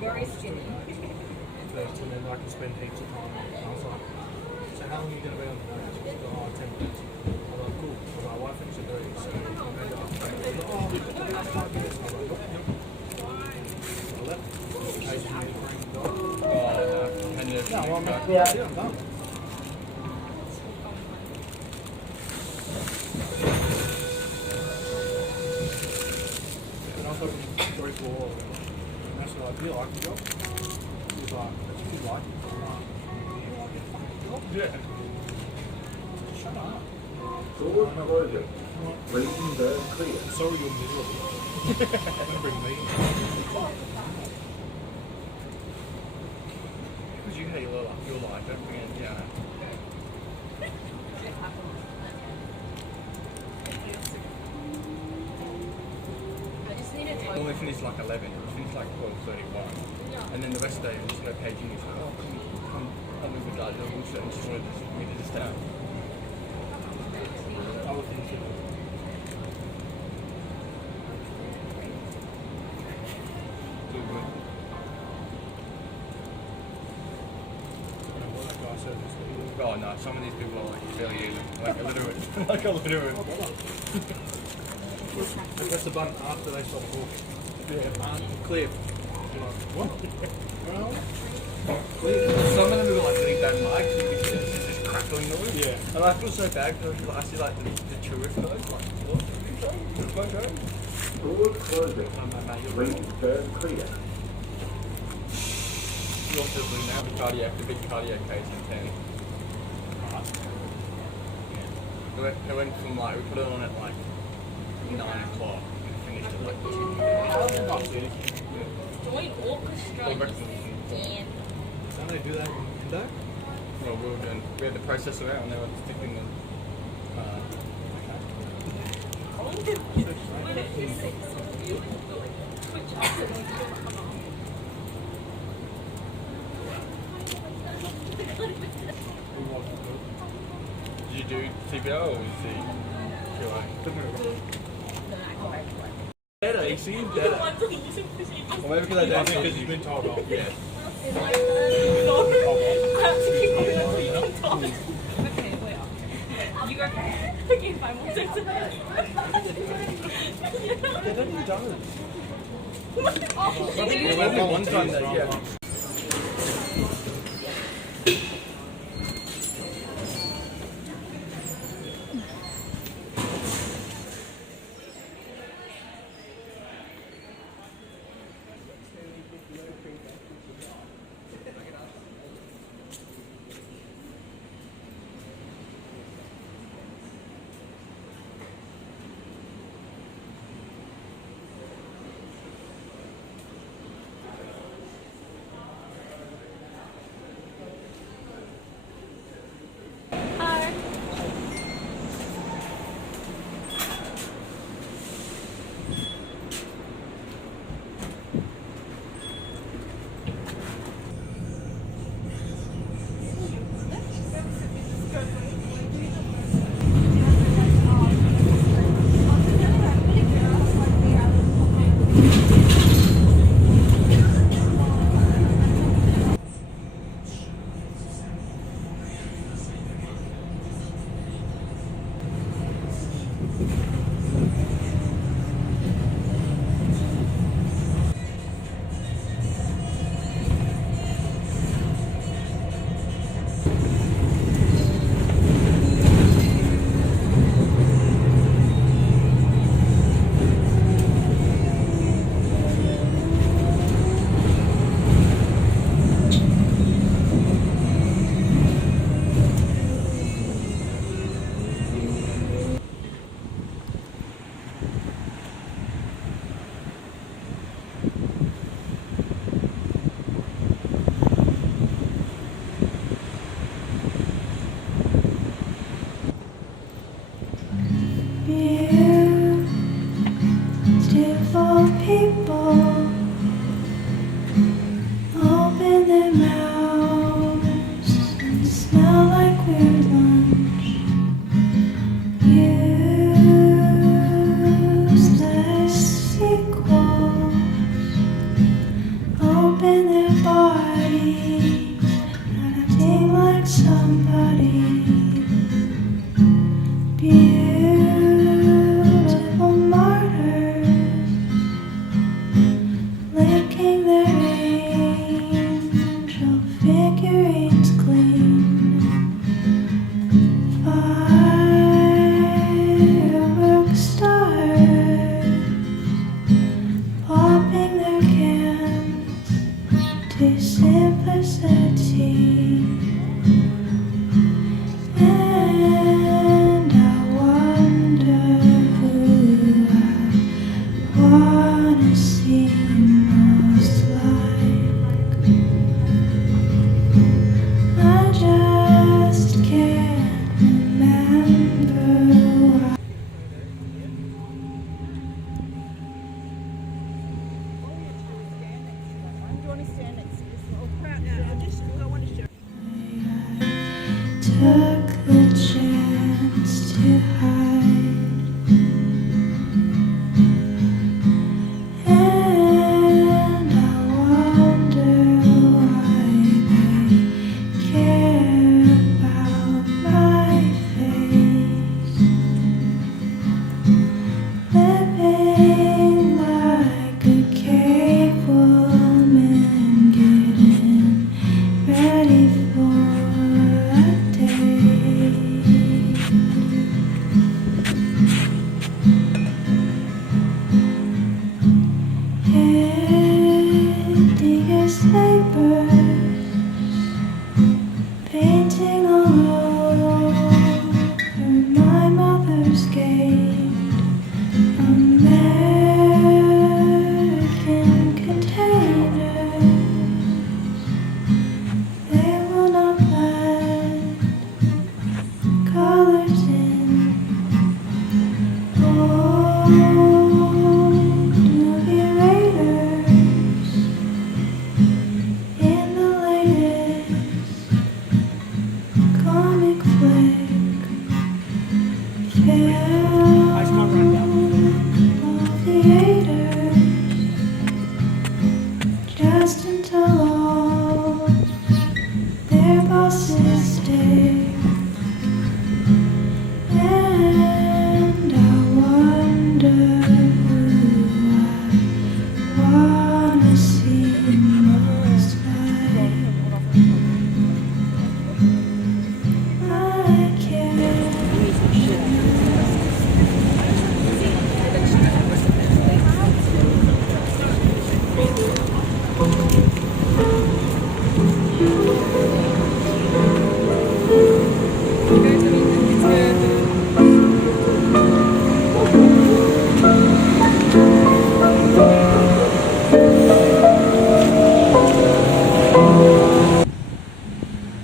Very skinny. First, and then I can spend heaps of time. I was like, so how long are you going to be on the bridge? She's like, oh, 10 minutes. I'm like, cool. I was like, well, I finish at 3, so I'll make it up. She's like, oh, we've got 5 minutes. I was like, nope. So I left. Occasionally, bring the dog. No, I'm done. And I was looking 3, 4, and that's like, do you like the job? He was like, if you like it, I'm like, do you like your fucking job? Yeah. Shut up. Door closure. Waiting there clear. I'm sorry you're miserable. Don't bring me. Because you hate your life, don't bring it, yeah. I just need a I only finished like 11, I finished like 12:31. And then the rest of the day, I just go paging me, like, oh, come with the dad, and bullshit, and she wanted me to just down. Other things to do. Too good. I don't know what that guy said. Oh no, some of these people are like fairly even, like illiterate, like illiterate. Press the button after they stop talking. Yeah. Clear. You're like, what? Well, Some of them have got like really bad mics, it's just crackling noise. yeah. And I feel so bad because I see like the tourist guys, like, what? Where's my phone? Door closing. You're Waiting there clear. You also do now the big cardiac case in 10. It went from like, we put it on at like 9 o'clock and finished at like 2. joint orchestra. Well, breakfast. Damn. Don't they do that in Indo? Well, we had the processor out and they were sticking the Did you do TBO or was it QA? Better, you see? Better. Or maybe because I don't think because you've been told off. Yeah. Okay, wait. You go first. Okay, 5 more seconds. They don't do donuts. I think it was only one time that, yeah. Beautiful people open their mouths and smell like weird lunch. Use the sequels. Open to simplicity, and I wonder who I wanna see most like. I just can't remember why. Took the chance to hide, and I wonder why they care about my face. Living like a cave woman, getting ready for a date. Hideous neighbors painting all over my mother's gate. American containers, they will not let colors in. Old movie raiders in the latest comic flick. Film theaters just until all their bosses stay. And I wonder who I wanna see most like. I can't.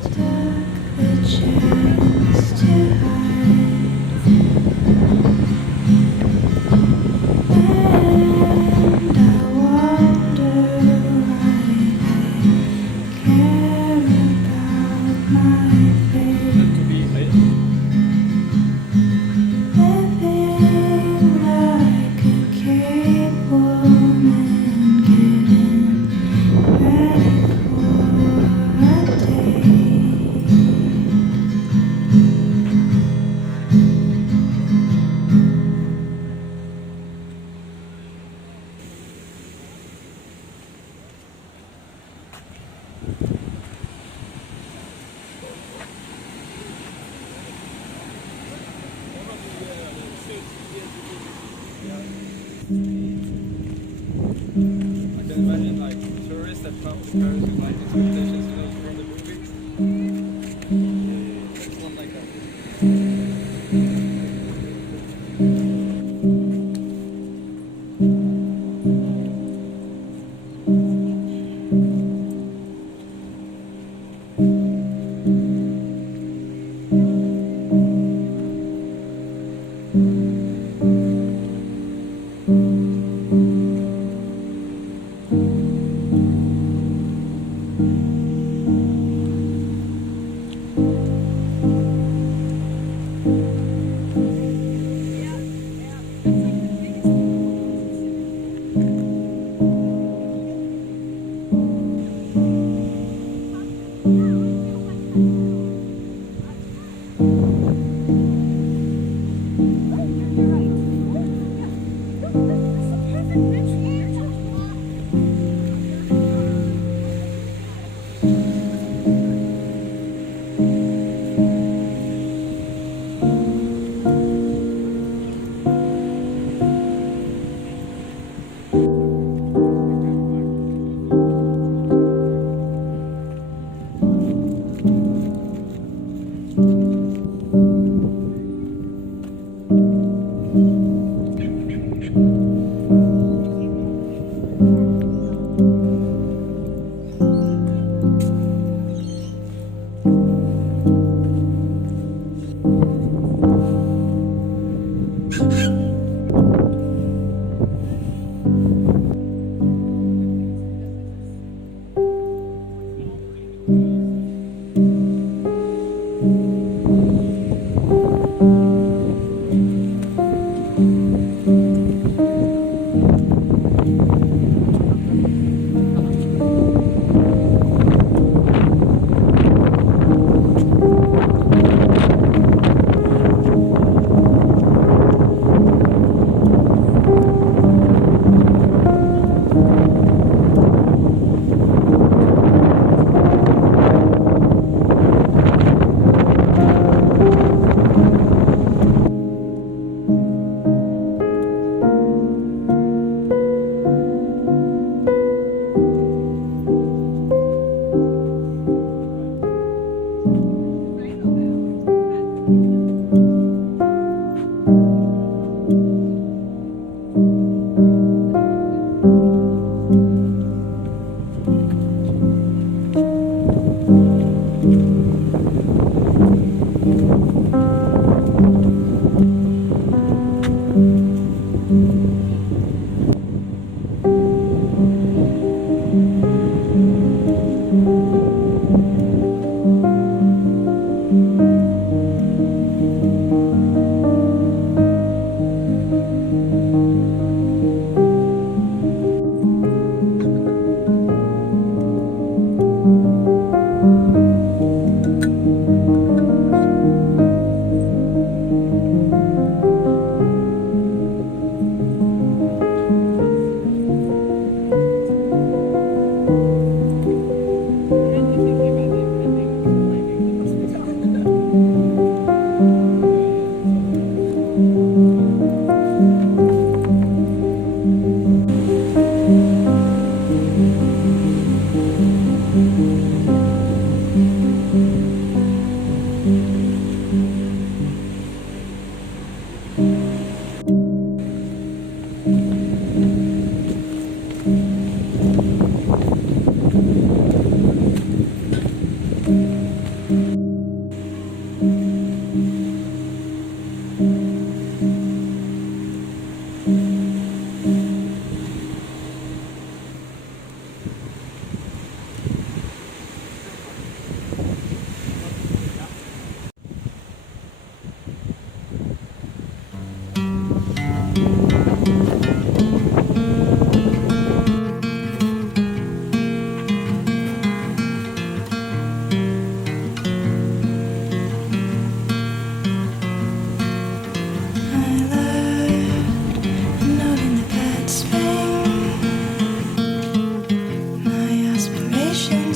Took the chance to hide, and I wonder why they care about my fate. Living like a cave woman, getting ready for a date. I can imagine like tourists that come to Paris with like expectations, you know, from the movies. It's not like that.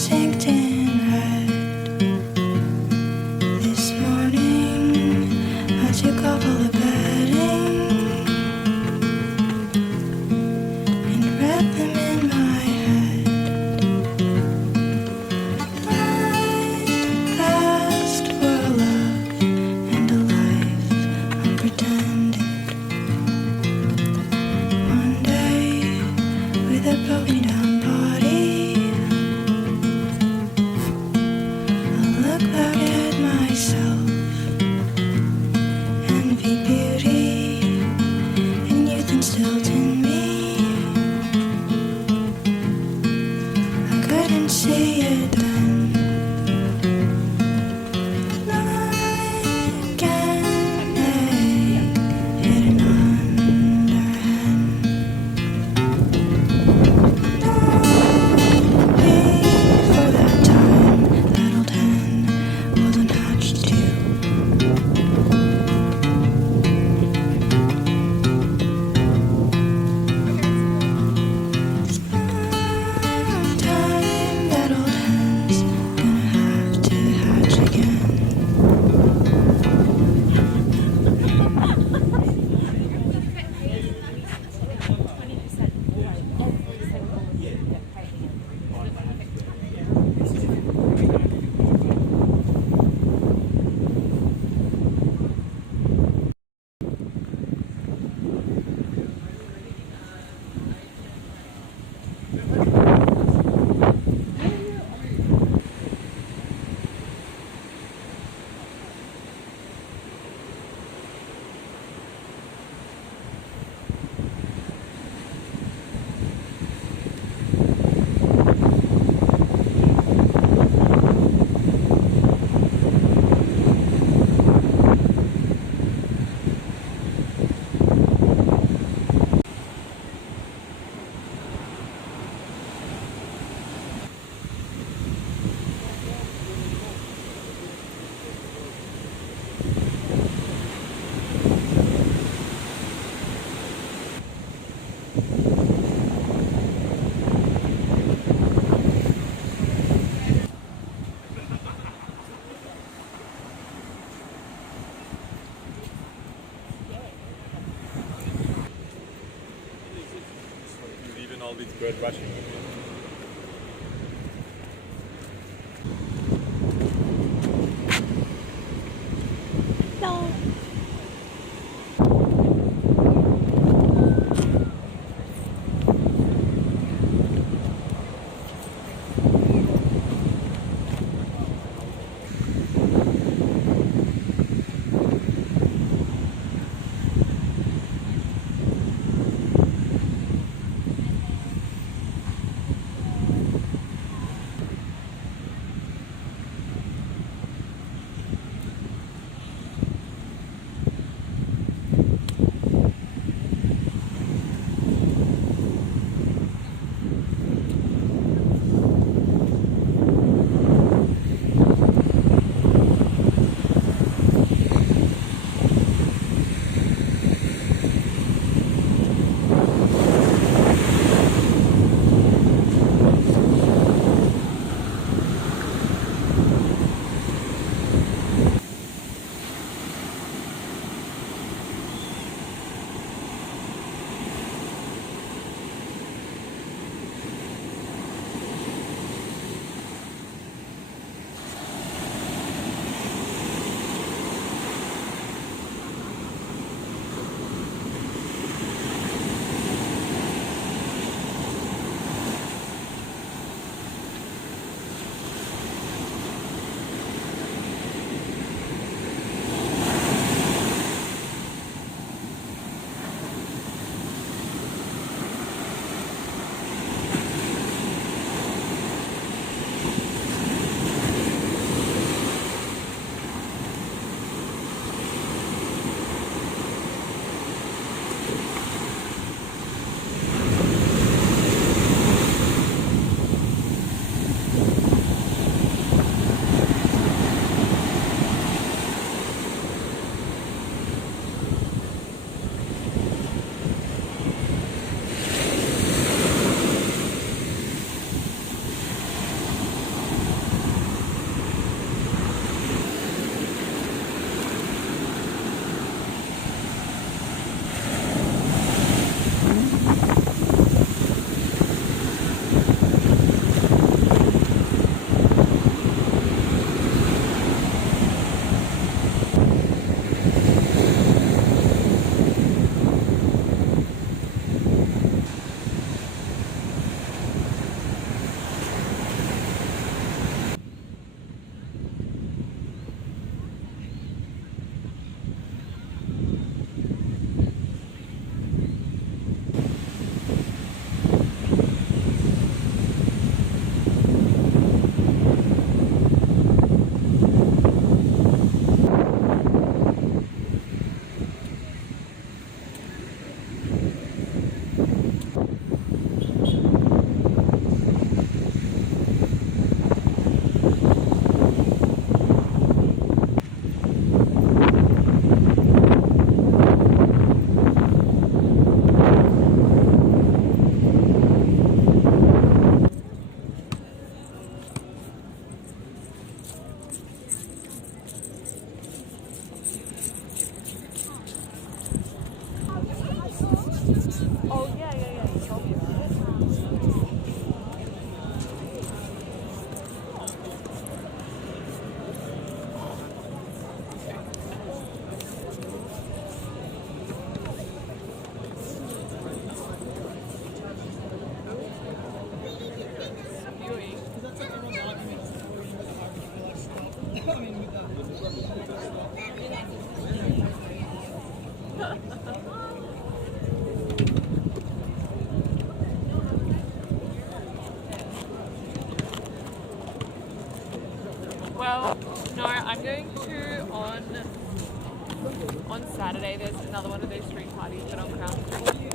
curtains inked in red. This morning I took off all the bedding and wrapped them in my head. I'd asked for a love and a life unpretended. One day, with a broken down body, I look back at myself, envy beauty and youth instilled in me. I couldn't see it then. Like an egg hidden underhand. Before that time, that old hen wasn't hatched too. Sometime that old hen's gonna have to hatch again. Even all these bird watching. Well, no, I'm going to on Saturday. There's another one of those street parties, but on Crown Street.